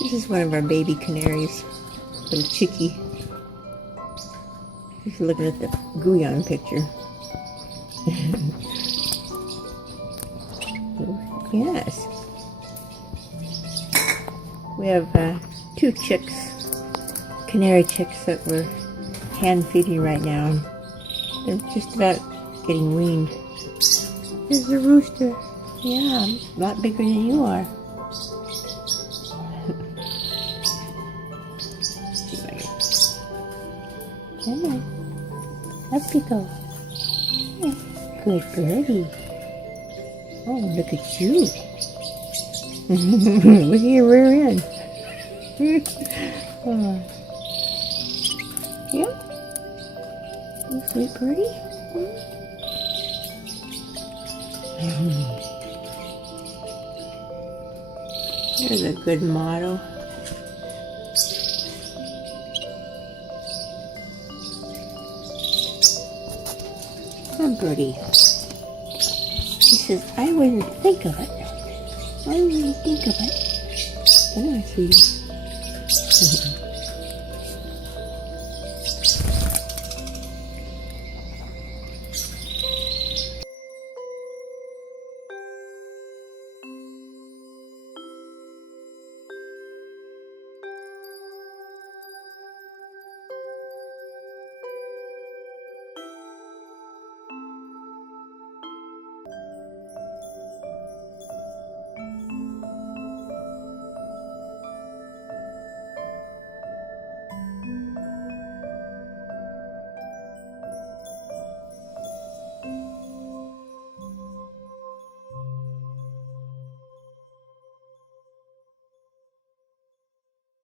This is one of our baby canaries, little chickie. Just looking at the Guion picture. Yes. We have 2 chicks, canary chicks that we're hand feeding right now. They're just about getting weaned. There's the rooster. Yeah, a lot bigger than you are. Come on. Up you go. Yeah. Good birdie. Oh, look at you. Look at your rear end. Oh. Yeah? You sweet birdie? There's a good motto. Come, birdie. He says, I wouldn't think of it. I wouldn't think of it. Come on, sweetie.